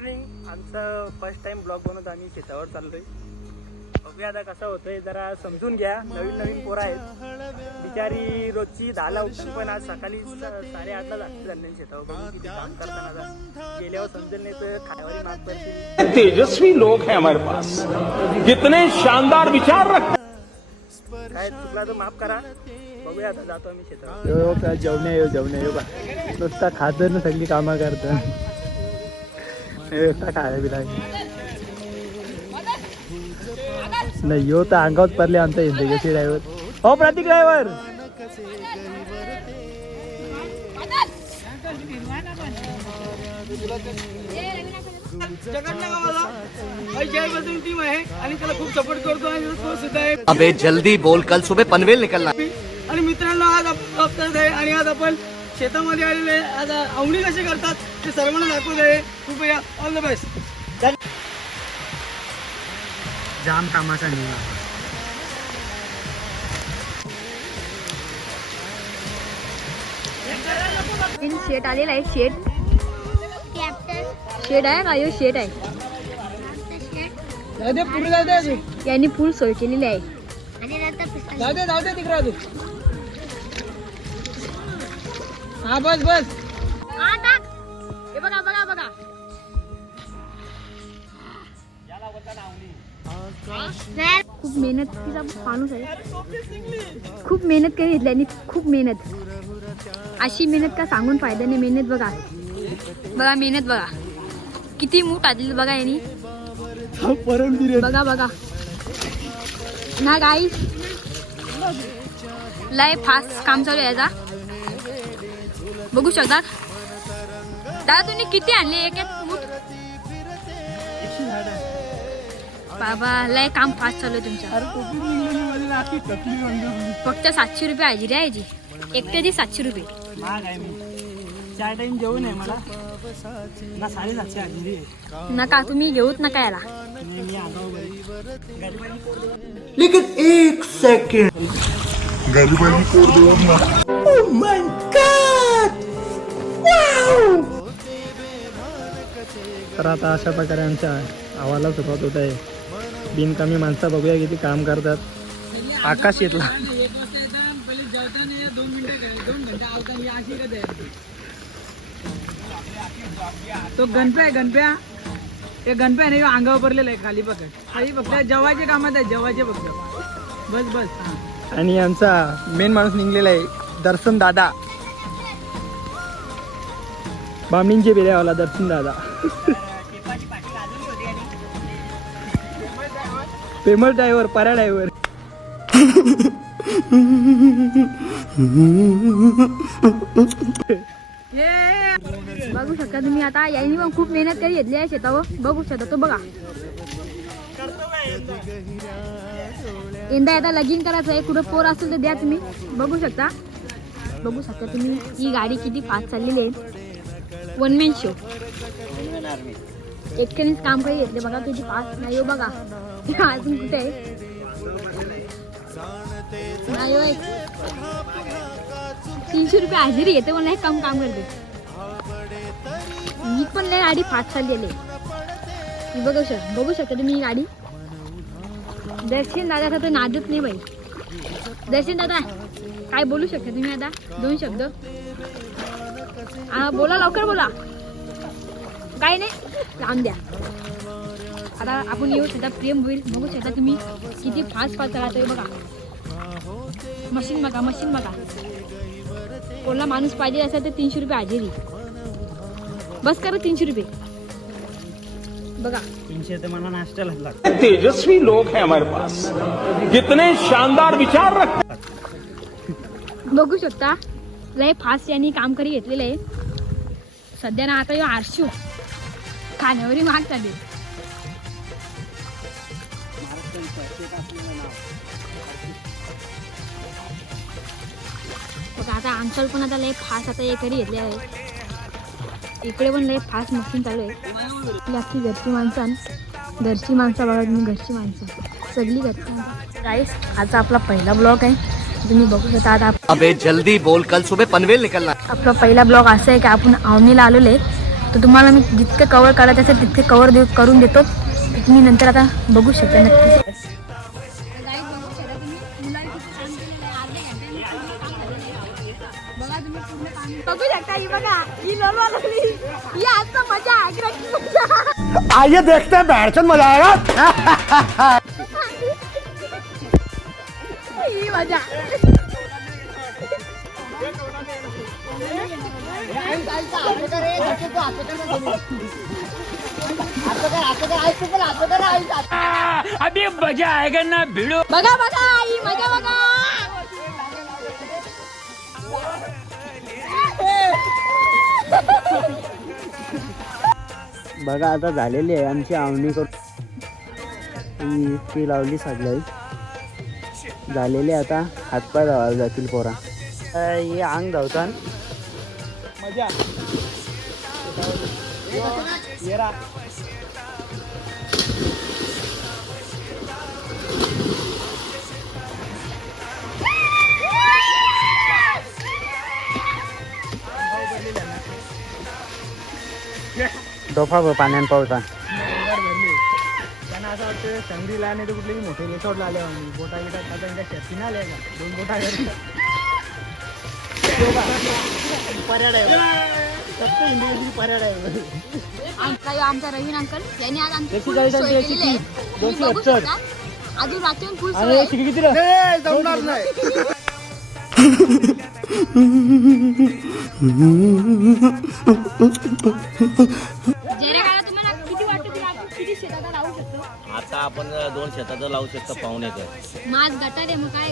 Morning आमचं first time blog बनवत आम्ही शेतावर चाललोय. बघूया आता कसं होतंय जरा समजून घ्या. नवीन नवीन पोरं आहेत. बिचारी रोजची दहाला उठून पण आज सकाळी स- साडेआठला जाते त्यांनी शेतावर बघू किती काम करताना आता. गेल्यावर समजेल नाही तर खाण्यावरी माग तेजस्वी लोग हैं हमारे पास। कितने शानदार विचार रखते काय चुकला तर माफ करा. बघूया आता जातो आम्ही शेतावर. जेवणे येऊ जेवणे येऊ बा. नुसता खात ना सगळी कामं करत खायला बिला नाही यो तर अंगावर पडले आमचा इंदगेशी ड्रायव्हर हो प्रतीक ड्रायव्हर टीम आहे आणि त्याला खूप सपोर्ट करतो आणि तो सुद्धा आहे अबे जल्दी बोल कल सुबह पनवेल निकलना। आणि मित्रांनो आज आहे आणि आज आपण शेतामध्ये आलेले. आज आवडी कसे करतात ते सर्वांना दाखवत आहे कृपया ऑल द बेस्ट जाम कामाचा नियम. इन शेट आलेला आहे शेट शेट आहे का? यो शेट आहे. जाऊ दे पुढे जाऊ दे अजून. यांनी फुल सोय केलेली आहे. हा बस बस. हे बघा बघा बघा. खूप मेहनतीचा माणूस आहे. खूप मेहनत करी घेतली आणि खूप मेहनत. अशी मेहनत का सांगून फायदा नाही मेहनत बघा. बघा मेहनत बघा. किती मूठ आलेली बघा यांनी. बघा बघा. ना गाई लय फास्ट काम चालू आहे याचा बघू शकता. दादा तुम्ही किती आणले? एक एक मूठ बाबा लय काम फास्ट चालू आहे तुमचं. फक्त सातशे रुपये हजेरी आहे याची एकट्याची सातशे रुपये. महाग आहे मी. चार टाइम जेवण आहे मला. ना साडेसातशे हजेरी आहे नका तुम्ही घेऊच नका याला. मी मी आगाऊ गरीबांनी लेकिन एक तर आता अशा प्रकारे आमच्या आवाला सुरुवात होत आहे. बिनकामी माणसं बघूया किती काम करतात. आकाश येतला. तो गणप्या आहे गणप्या. ते गणप्या आहे ना ह्यो अंगावर पडलेला आहे खाली पकड. खाली फक्त जेवायचे कामात आहे जेवायचे फक्त. बस बस. आणि आमचा मेन माणूस निघलेला आहे दर्शन दादा. बामणींचे बिर्यावाला दर्शन दादा. फेमस ड्रायव्हर परा ड्रायव्हर. बघू शकता तुम्ही आता यांनी पण खूप मेहनत करी घेतली आहे शेतावर. बघू शकता तो बघा. यंदा आता लगीन करायचं आहे. कुठं पोर असेल तर द्या तुम्ही. बघू शकता. बघू शकता तुम्ही ही गाडी किती फास्ट चाललेली आहे. वन मॅन शो एकट्यानेच काम काही घेतले बघा किती फास्ट नाही हो बघा. अजून कुठे आहे? तीनशे रुपये हजेरी येते मला हे काम काम करते मी पण लय गाडी फास्ट चाललेली आहे. बघू शक बघू शकता तुम्ही गाडी. दर्शन दादा तर नादत नाही बाई. दर्शन दादा काय बोलू शकता तुम्ही आता? दोन शब्द. बोला लवकर बोला. काय नाही. लांब द्या. आता आपण येऊ शकता प्रेम होईल. बघू शकता तुम्ही किती फास्ट फास्ट चालतोय बघा. मशीन बघा मशीन बघा. कोणाला माणूस पाहिजे असेल तर तीनशे रुपये हजेरी बस करा तीनशे रुपये. बघा. तीनशे मला नाश्त्याला तेजस्वी लोग हैं हमारे पास। कितने शानदार विचार रखते बघू शकता लय फास्ट यांनी काम करी घेतलेलं आहे. सध्या ना आता यो आरशू बघा आता आमच्याला पण आता लय फास्ट आता हे करी घेतले आहे. इकडे पण लय फास्ट मशीन चालू आहे. आपली अख्खी घरची माणसं आणि घरची माणसं बघा तुम्ही घरची माणसं. सगळी घरची माणसं. गाईस आजचा आपला पहिला ब्लॉग आहे. तुम्ही बघू शकता आता अबे जल्दी बोल. कल सुबह पनवेल निकलना. आपला पहिला ब्लॉग असा आहे की आपण आवनीला आलेलो आहे. तर तुम्हाला मी जितके कवर करायचं असेल तितके कवर देऊ करून देतो. तुम्ही नंतर आता बघू शकता नक्की. बघू शकता ही बघा ही लोलवा लागली ही आज तर मजा आहे ग्रॅकी मजा. आइए देखते हैं बैठचंद मजा आएगा. ही मजा. अभी मजा आएगा ना भिड़ो। बघा बघा ही मजा बघा. बघा आता झालेली आहे आमची आवणी करून. ती लावली सगळी झालेली आता. हातपाय धावायला जातील पोरा. हे अंग धावतात मजा. डोफा ब पाण्यान पावता त्यांना असं वाटतं तर कुठले मोठे रिसॉर्टला आले आम्ही बोटा गिटा आता त्यांच्या शर्तीने आले का दोन बोटा पर्याड आहे फक्त इंडिव्हिज्युअली पर्याड आहे आमचा रवीन अंकल यांनी आज आमची एकशे full चाळीस आणि सोय एकशे केलेली आहे. तीस. तुम्ही दोनशे बघू सत्तर. शकता. अजून फुल सोय आहे. किती? जमणार नाही जरा काळात तुम्हाला किती वाटतं की आपण किती शेतात राहू शकतो? आता आपण दोन शेतात लावू शकतो पाहुणे गटार आहे मग काय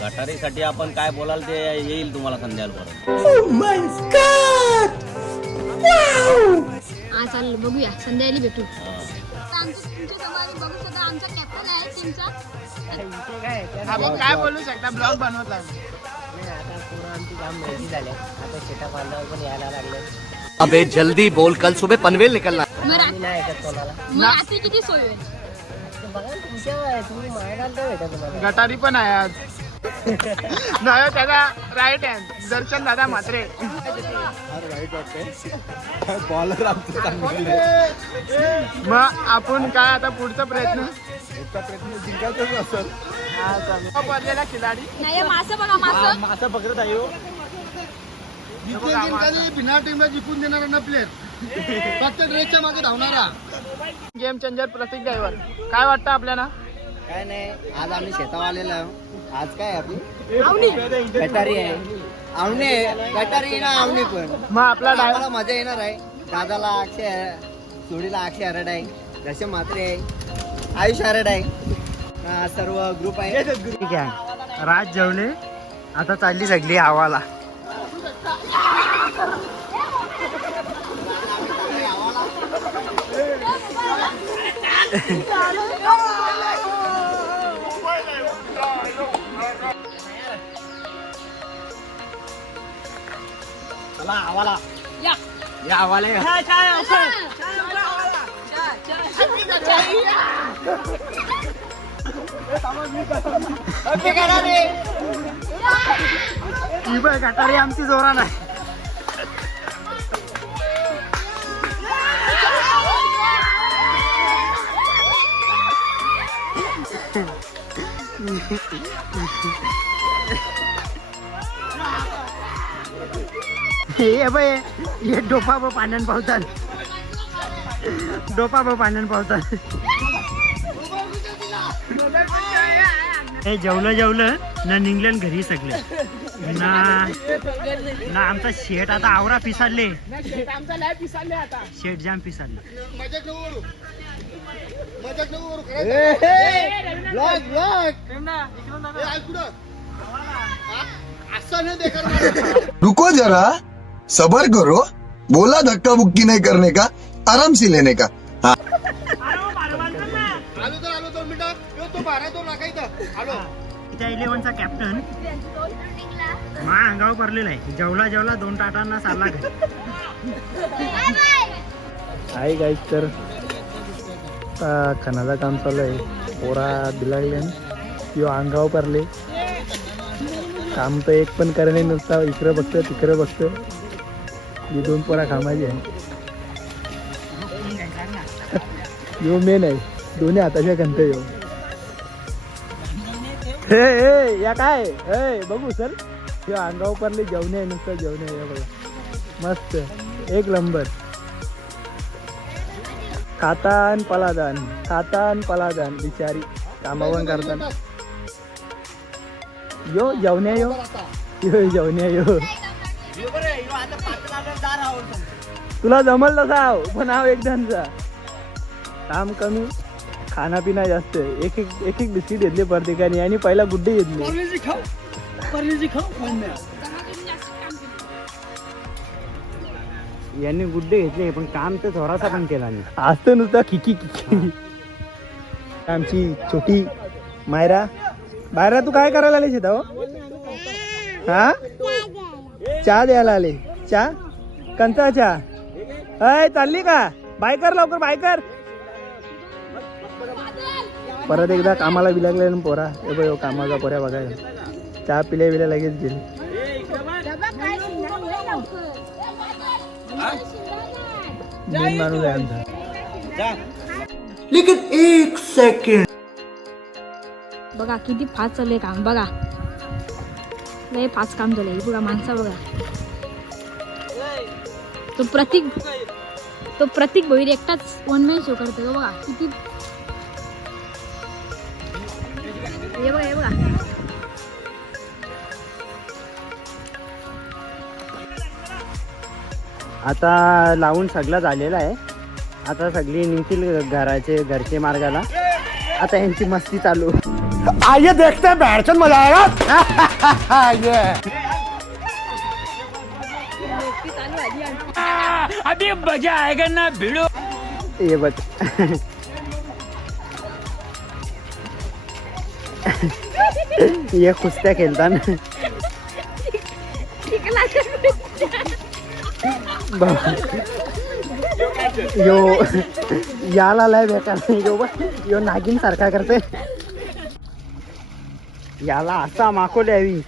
गटारीसाठी आपण काय बोलाल ते येईल तुम्हाला संध्याकाळपर्यंत. हा चालेल बघूया. संध्याकाळी भेटू. आमचं तुमच्यासमोर आम्ही बघू शकता आमचा अबे जल्दी बोल. कल सुबह पनवेल निकलना. मग रा- मग रात्री किती सोय होईल? गटारी पण आहे आज. नाही त्याचा राईट हँड दर्शन दादा म्हात्रे. मग आपण काय आता पुढचा प्रयत्न? हा, चालेल. पडलेला खिलाडी. नाही मासं बघा मासं. मासा पकडत आहे हो. बिना टीमला जिंकून देणारा ना प्लेअर फक्त ड्रेसच्या मागे धावणारा. Game changer Prateek driver. काय वाटतं आपल्याला? काय नाही आज आम्ही शेतावर आलेलो आहोत. आज काय आहे आपली? गटारी आहे. आवणी आहे. गटारी ना आवणी पण. मग आपला आम्हाला ड्रायव्हर मजा येणार आहे. दादाला अक्षय आहे सोडीला अक्षय हरड आहे. दर्शन म्हात्रे आहे. आयुष हरड आहे. हा, सर्व ग्रुप आहे. ठीक आहे. राज जेवले. आता चालली सगळी हवाला या. या हवाला या. ही बघ गटारी आमची जोरान आहे हे बाय हे डोपा ब पाण्यान पावतात डोपा ब पाण्यान पावतात हे जेवलं जेवलं. ना निघलं घरी सगळे. ना. ना आमचा शेट आता आवरा पिसाडले. शेट जाम पिसाडले. रुको जरा. सबर करो. बोला धक्का बुक्की नहीं करने का? आराम से लेने का? हाँ. इलेव्हनचा कॅप्टन मा अंगावर पडलेला आहे. जेवला जेवला दोन टाटांना चालला घरी. आहे गाईच तर खणाचं काम चालू आहे. पोरा बिलागले किंवा अंगावर पडले. काम तर एक पण करणे नुसता. इकडं बघतं तिकडं बघतं ही दोन पोरा कामाची आहे. यो मेन आहे. दोन्ही हाताच्या खंत यो हे हे या काय? हे बघू सर. हे अंगावर पडले जेवणे आहे नुसतं जेवणे आहे बघा. मस्त. एक नंबर. खातान पलादान खातान पलादान बिचारी. कामावून करताना. यो जेवणे यो. यो जेवणे यो. तुला जमल तसा आव पण हा जणचा काम कमी खाना पिना जास्त. एक एक एक एक बिस्किट घेतले प्रत्येकाने आणि पहिला गुड्डे घेतले. यांनी गुड्डे घेतले पण काम तर थोडासा पण केला नाही. आज तर नुसतं खिकी खिकी आमची छोटी मायरा. मायरा तू काय करायला आली शेता हा? चहा द्यायला आले. चहा? कंचा चहा. अय चालली का? बाय कर लवकर बाय कर परत एकदा कामाला बी लागले ना पोरा. हे बघ कामाचा पोऱ्या बघायला चहा पिल्या बिल्या लगेच गेले मेन माणूस आहे आमचा. बघा किती फास्ट चाललंय काम. बघा. लय फास्ट काम झालंय. बघा माणसा बघा. तो प्रतीक तो प्रतीक भोईर एकटाच वन मॅन शो करतो बघा. किती हे बघा हे बघा आता लावून सगळं झालेलं आहे. आता सगळी निघतील घराचे घरचे मार्गाला. आता यांची मस्ती चालू. आइए देखते हैं बैठ मजा आएगा। अभी मजा आएगा ना भिड़ो। ये बघ ये कुस्त्या खेळताना यो याला लय बेकार यो यो नागिन सारखा करते याला असा माको द्यावी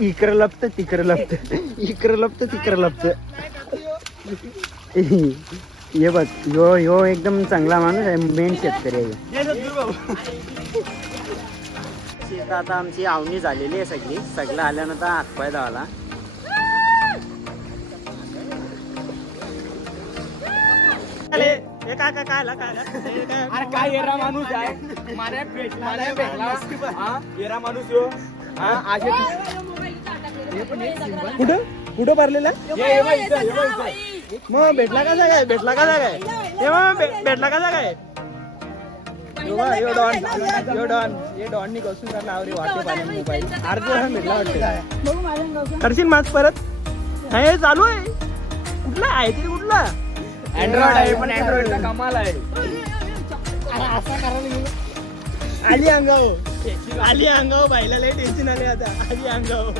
इकडं लपत तिकडं लपत इकडं लपत तिकडं लपत ये बघ यो यो एकदम चांगला माणूस आहे मेन शेतकरी आहे शेत आता आमची आवणी झालेली आहे सगळी. सगळं आल्यानंतर हातपाय धावाला अरे काय येरा माणूस आहे? मारे भेट मारे भेटला हा? येरा माणूस यो. हा आज कुठं? कुठं भरलेला? मग भेटला कसा काय भेटला कसा काय हे मग भे- भेटला काय यो बघ, यो डॉन यो डॉन ये डॉननी कसून काढला आवरे वाटे पाणी मोबाईल. अर्ज भेटला वाटतं. करशील मास्क परत? हा, हे चालू आहे. कुठला आहे ते कुठला? अँड्रॉइड आहे पण अँड्रॉइडचा कमाल आहे. आली अंगाव. आली अंगाव बाईला लय टेन्शन आले आता. आली अंगाव.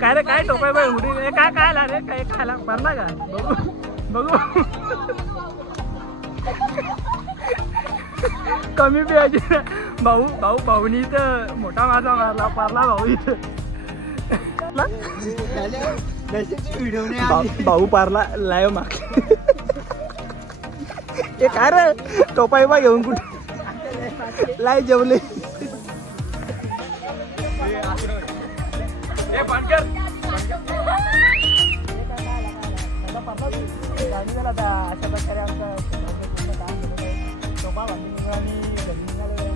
काय रे काय टोपाय बाय उडी रे? काय काय आला रे? काय आला मारला का? बघू. कमी बियाचे भाऊ भाऊ भाऊनी इथं मोठा माझा मारला पारला भाऊ इथं. भाऊ- पारला लाईव्ह माग. हे काय रे? टोपाई बा घेऊन कुठे? लाय जेवले. आम्ही जर आता अशा प्रकारे आमचा सोपा बांधून आणि घरी निघालो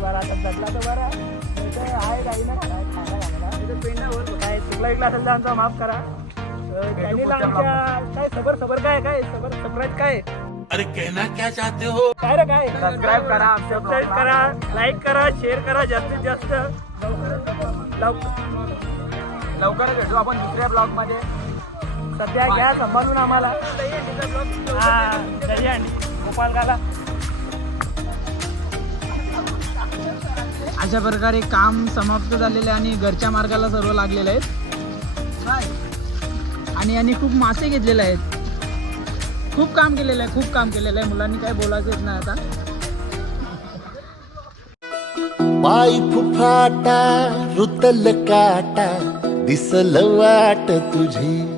बरा आता जगला तर बरा आहे काही ना खायला घालायला काय चुकला इकला असेल तर आमचा माफ करा चॅनेल आमच्या काय सबर सबर काय काय सबर सबस्क्राईब काय अरे कहना क्या चाहते हो? काय रे काय? सबस्क्राईब करा सबस्क्राईब करा लाईक करा शेअर करा जास्तीत जास्त. लवकर लवकर भेटू आपण दुसऱ्या ब्लॉगमध्ये. सध्या घ्या सांभाळून आम्हाला. हा गोपालकाला अशा प्रकारे काम समाप्त झालेले आणि घरच्या मार्गाला सर्व लागलेले आहेत. आणि यांनी खूप मासे घेतलेले आहेत. खूप काम केलेलं आहे खूप काम केलेलं आहे. मुलांनी काय बोलायचं येत नाही आता. पाय फुफाटा रुतल काटा दिसल वाट तुझी.